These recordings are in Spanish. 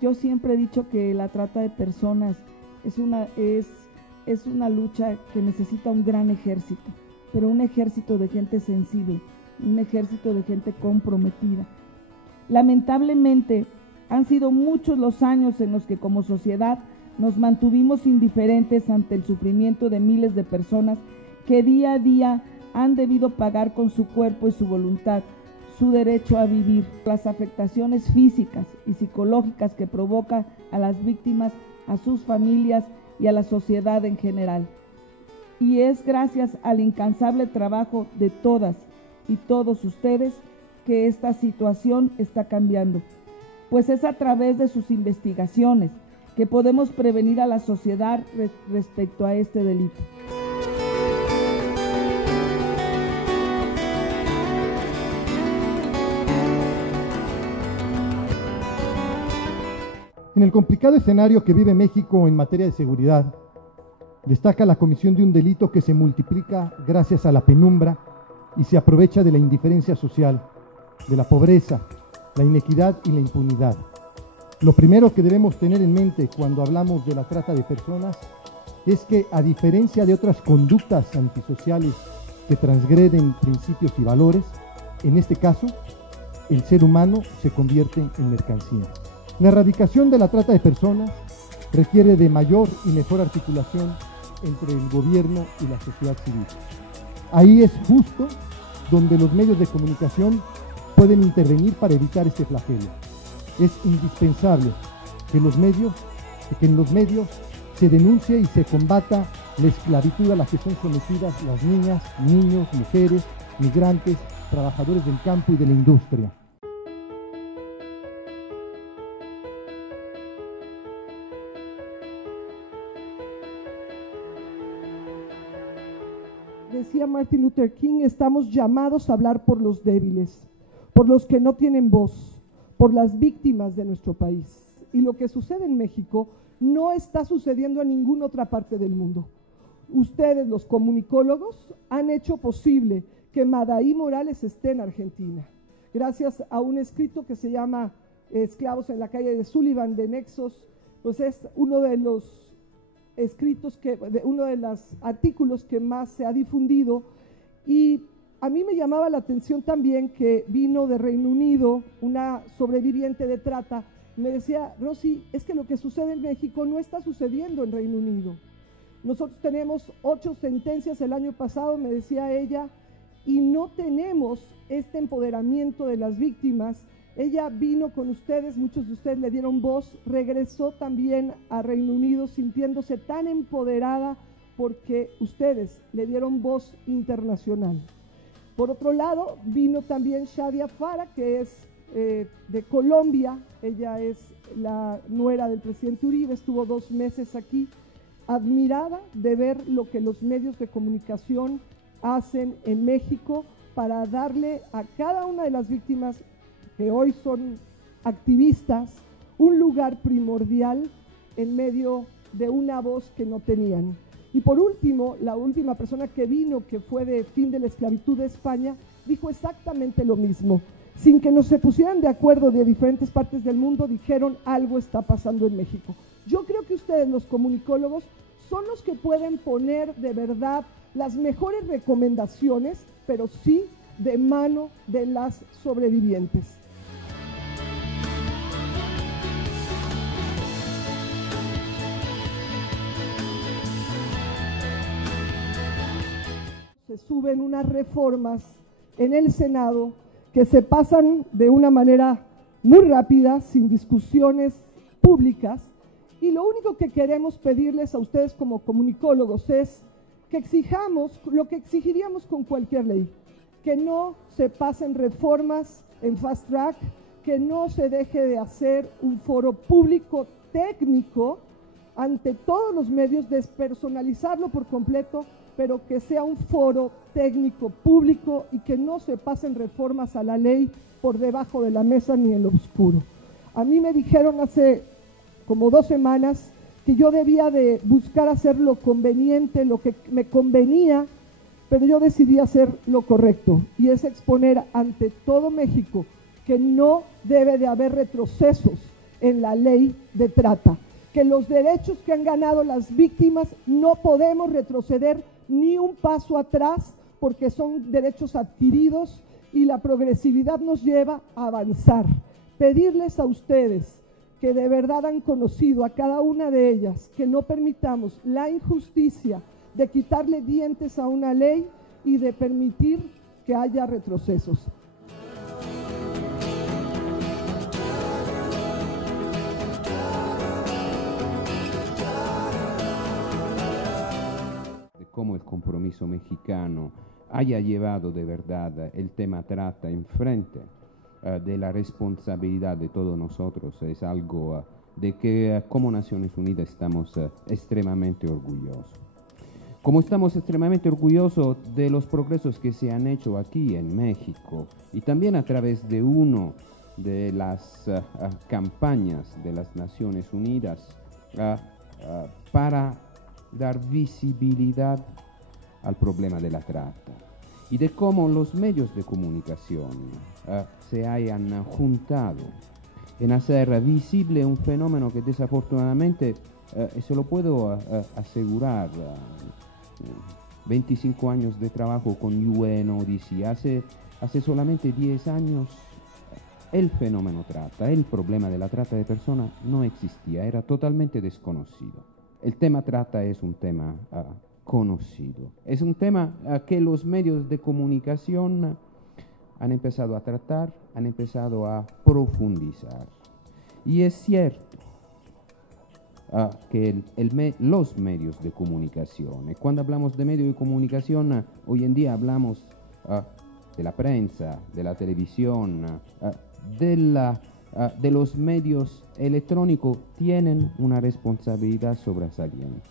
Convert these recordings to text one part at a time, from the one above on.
Yo siempre he dicho que la trata de personas es una lucha que necesita un gran ejército, pero un ejército de gente sensible, un ejército de gente comprometida. Lamentablemente, han sido muchos los años en los que como sociedad nos mantuvimos indiferentes ante el sufrimiento de miles de personas que día a día han debido pagar con su cuerpo y su voluntad su derecho a vivir. Las afectaciones físicas y psicológicas que provoca a las víctimas, a sus familias y a la sociedad en general. Y es gracias al incansable trabajo de todas y todos ustedes que esta situación está cambiando, pues es a través de sus investigaciones que podemos prevenir a la sociedad respecto a este delito. En el complicado escenario que vive México en materia de seguridad, destaca la comisión de un delito que se multiplica gracias a la penumbra y se aprovecha de la indiferencia social, de la pobreza, la inequidad y la impunidad. Lo primero que debemos tener en mente cuando hablamos de la trata de personas es que, a diferencia de otras conductas antisociales que transgreden principios y valores, en este caso, el ser humano se convierte en mercancía. La erradicación de la trata de personas requiere de mayor y mejor articulación entre el gobierno y la sociedad civil. Ahí es justo donde los medios de comunicación pueden intervenir para evitar este flagelo. Es indispensable que en los medios se denuncie y se combata la esclavitud a la que son sometidas las niñas, niños, mujeres, migrantes, trabajadores del campo y de la industria. Decía Martin Luther King, estamos llamados a hablar por los débiles, por los que no tienen voz, por las víctimas de nuestro país. Y lo que sucede en México no está sucediendo en ninguna otra parte del mundo. Ustedes, los comunicólogos, han hecho posible que Madaí Morales esté en Argentina, gracias a un escrito que se llama Esclavos en la calle de Sullivan, de Nexos. Pues es uno de los uno de los artículos que más se ha difundido, y a mí me llamaba la atención también que vino de Reino Unido una sobreviviente de trata. Me decía, Rosy, es que lo que sucede en México no está sucediendo en Reino Unido. Nosotros tenemos 8 sentencias el año pasado, me decía ella, y no tenemos este empoderamiento de las víctimas. Ella vino con ustedes, muchos de ustedes le dieron voz, regresó también a Reino Unido sintiéndose tan empoderada porque ustedes le dieron voz internacional. Por otro lado, vino también Shadia Farah, que es de Colombia. Ella es la nuera del presidente Uribe, estuvo 2 meses aquí, admirada de ver lo que los medios de comunicación hacen en México para darle a cada una de las víctimas que hoy son activistas, un lugar primordial en medio de una voz que no tenían. Y por último, la última persona que vino, que fue de Fin de la Esclavitud de España, dijo exactamente lo mismo. Sin que nos se pusieran de acuerdo de diferentes partes del mundo, dijeron algo está pasando en México. Yo creo que ustedes, los comunicólogos, son los que pueden poner de verdad las mejores recomendaciones, pero sí de mano de las sobrevivientes. Se suben unas reformas en el Senado que se pasan de una manera muy rápida, sin discusiones públicas, y lo único que queremos pedirles a ustedes como comunicólogos es que exijamos lo que exigiríamos con cualquier ley, que no se pasen reformas en fast track, que no se deje de hacer un foro público técnico ante todos los medios, despersonalizarlo por completo, pero que sea un foro técnico público y que no se pasen reformas a la ley por debajo de la mesa ni en lo oscuro. A mí me dijeron hace como 2 semanas que yo debía de buscar hacer lo conveniente, lo que me convenía, pero yo decidí hacer lo correcto, y es exponer ante todo México que no debe de haber retrocesos, en la ley de trata, que los derechos que han ganado las víctimas no podemos retroceder ni un paso atrás porque son derechos adquiridos y la progresividad nos lleva a avanzar. Pedirles a ustedes que de verdad han conocido a cada una de ellas, que no permitamos la injusticia de quitarle dientes a una ley y de permitir que haya retrocesos. De cómo el compromiso mexicano haya llevado de verdad el tema trata enfrente de la responsabilidad de todos nosotros es algo de que como Naciones Unidas estamos extremadamente orgullosos. Como estamos extremadamente orgullosos de los progresos que se han hecho aquí en México y también a través de una de las campañas de las Naciones Unidas para dar visibilidad al problema de la trata y de cómo los medios de comunicación se hayan juntado en hacer visible un fenómeno que desafortunadamente, se lo puedo asegurar, 25 años de trabajo con UN, Odyssey, hace solamente 10 años el fenómeno trata, el problema de la trata de personas no existía, era totalmente desconocido. El tema trata es un tema conocido, es un tema que los medios de comunicación han empezado a tratar, han empezado a profundizar. Y es cierto que los medios de comunicación, y cuando hablamos de medios de comunicación, hoy en día hablamos de la prensa, de la televisión, de los medios electrónicos, tienen una responsabilidad sobresaliente.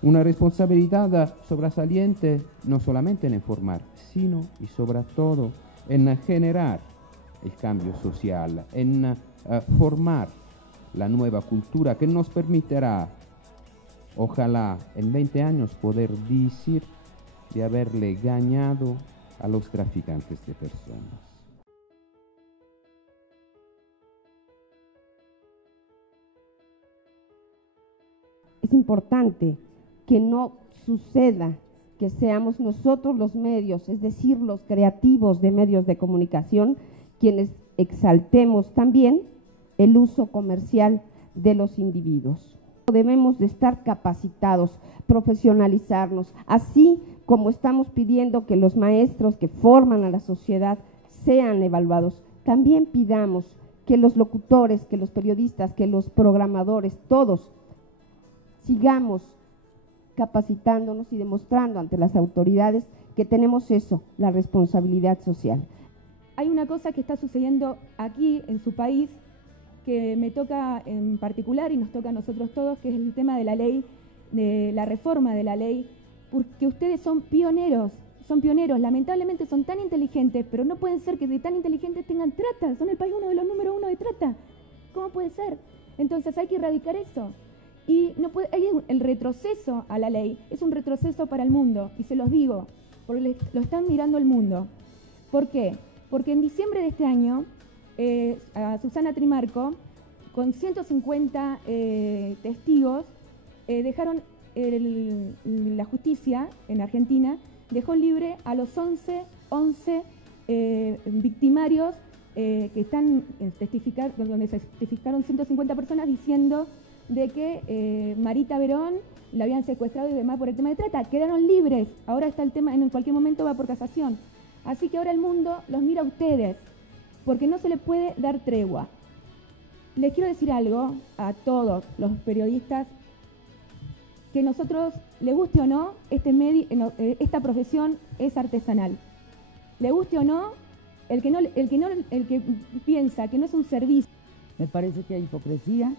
Una responsabilidad sobresaliente no solamente en informar, sino y sobre todo en generar el cambio social, en formar la nueva cultura que nos permitirá, ojalá en 20 años, poder decir de haberle ganado a los traficantes de personas. Es importante que no suceda que seamos nosotros los medios, es decir, los creativos de medios de comunicación, quienes exaltemos también el uso comercial de los individuos. Debemos de estar capacitados, profesionalizarnos, así como estamos pidiendo que los maestros que forman a la sociedad sean evaluados. También pidamos que los locutores, que los periodistas, que los programadores, todos sigamos capacitándonos y demostrando ante las autoridades que tenemos eso, la responsabilidad social. Hay una cosa que está sucediendo aquí en su país que me toca en particular y nos toca a nosotros todos, que es el tema de la ley, de la reforma de la ley, porque ustedes son pioneros, lamentablemente son tan inteligentes, pero no pueden ser que de tan inteligentes tengan trata, son el país uno de los número uno de trata. ¿Cómo puede ser? Entonces hay que erradicar eso. Y no puede, el retroceso a la ley es un retroceso para el mundo, y se los digo, porque lo están mirando el mundo. ¿Por qué? Porque en diciembre de este año, a Susana Trimarco, con 150 testigos, dejaron la justicia en Argentina, dejó libre a los 11 victimarios que están donde se testificaron 150 personas diciendo de que Marita Verón la habían secuestrado y demás por el tema de trata. Quedaron libres, ahora está el tema, en cualquier momento va por casación. Así que ahora el mundo los mira a ustedes, porque no se le puede dar tregua. Les quiero decir algo a todos los periodistas, que nosotros, le guste o no, esta profesión es artesanal. Le guste o no, el que piensa que no es un servicio. Me parece que hay hipocresía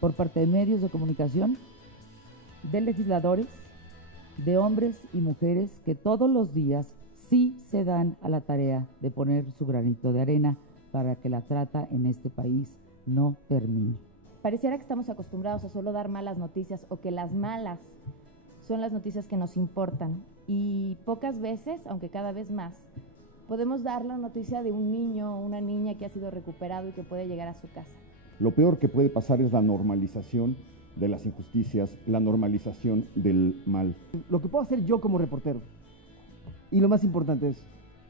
por parte de medios de comunicación, de legisladores, de hombres y mujeres que todos los días sí se dan a la tarea de poner su granito de arena para que la trata en este país no termine. Pareciera que estamos acostumbrados a solo dar malas noticias o que las malas son las noticias que nos importan y pocas veces, aunque cada vez más, podemos dar la noticia de un niño o una niña que ha sido recuperado y que puede llegar a su casa. Lo peor que puede pasar es la normalización de las injusticias, la normalización del mal. Lo que puedo hacer yo como reportero, y lo más importante es,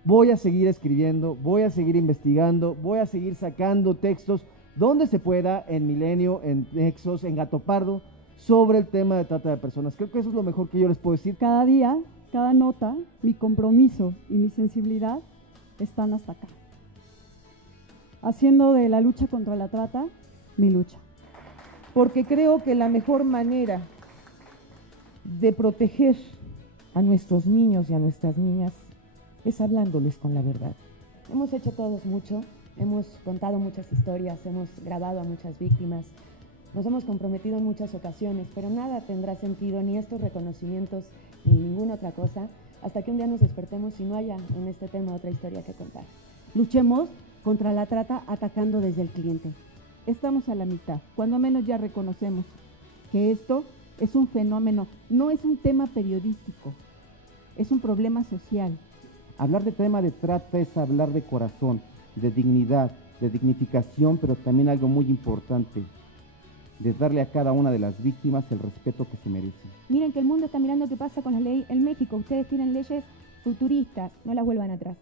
voy a seguir escribiendo, voy a seguir investigando, voy a seguir sacando textos donde se pueda, en Milenio, en Nexos, en Gato Pardo, sobre el tema de trata de personas. Creo que eso es lo mejor que yo les puedo decir. Cada día, cada nota, mi compromiso y mi sensibilidad están hasta acá, haciendo de la lucha contra la trata mi lucha. Porque creo que la mejor manera de proteger a nuestros niños y a nuestras niñas es hablándoles con la verdad. Hemos hecho todos mucho, hemos contado muchas historias, hemos grabado a muchas víctimas, nos hemos comprometido en muchas ocasiones, pero nada tendrá sentido, ni estos reconocimientos, ni ninguna otra cosa, hasta que un día nos despertemos y no haya en este tema otra historia que contar. Luchemos contra la trata atacando desde el cliente. Estamos a la mitad, cuando menos ya reconocemos que esto es un fenómeno, no es un tema periodístico, es un problema social. Hablar de tema de trata es hablar de corazón, de dignidad, de dignificación, pero también algo muy importante, de darle a cada una de las víctimas el respeto que se merecen. Miren que el mundo está mirando qué pasa con las leyes en México. Ustedes tienen leyes futuristas, no las vuelvan atrás,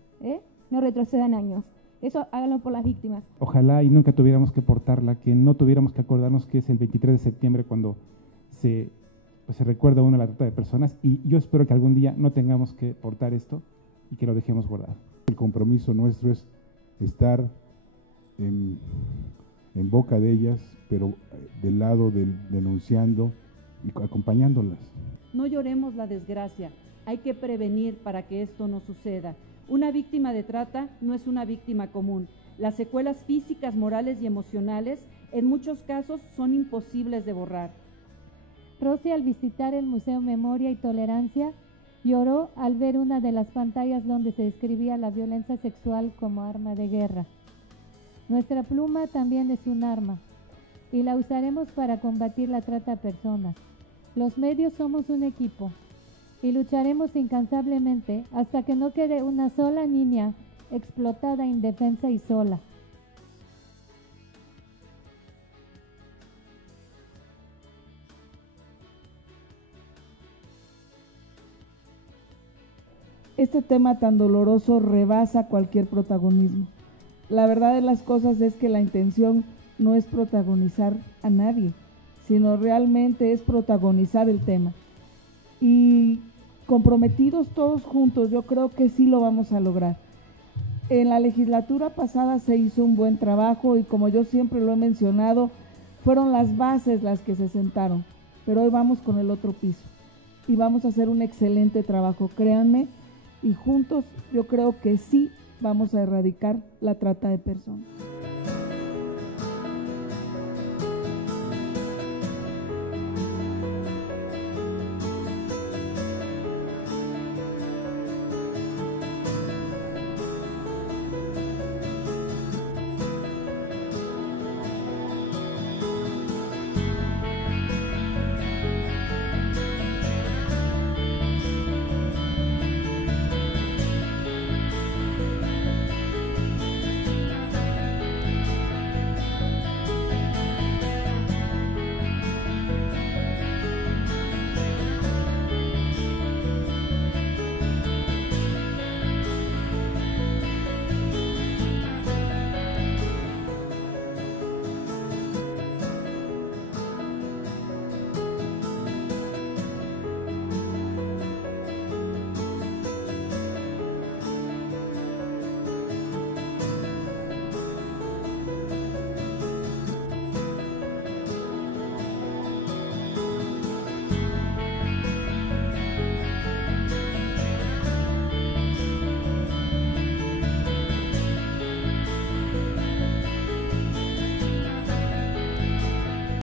no retrocedan años. Eso háganlo por las víctimas. Ojalá y nunca tuviéramos que portarla, que no tuviéramos que acordarnos que es el 23 de septiembre cuando se recuerda a uno la trata de personas, y yo espero que algún día no tengamos que portar esto y que lo dejemos guardado. El compromiso nuestro es estar en boca de ellas, pero del lado denunciando y acompañándolas. No lloremos la desgracia, hay que prevenir para que esto no suceda. Una víctima de trata no es una víctima común. Las secuelas físicas, morales y emocionales en muchos casos son imposibles de borrar. Rosy, al visitar el Museo Memoria y Tolerancia, lloró al ver una de las pantallas donde se describía la violencia sexual como arma de guerra. Nuestra pluma también es un arma y la usaremos para combatir la trata de personas. Los medios somos un equipo y lucharemos incansablemente hasta que no quede una sola niña explotada, indefensa y sola. Este tema tan doloroso rebasa cualquier protagonismo. La verdad de las cosas es que la intención no es protagonizar a nadie, sino realmente es protagonizar el tema. Y comprometidos todos juntos, yo creo que sí lo vamos a lograr. En la legislatura pasada se hizo un buen trabajo y, como yo siempre lo he mencionado, fueron las bases las que se sentaron, pero hoy vamos con el otro piso y vamos a hacer un excelente trabajo, créanme, y juntos yo creo que sí vamos a erradicar la trata de personas.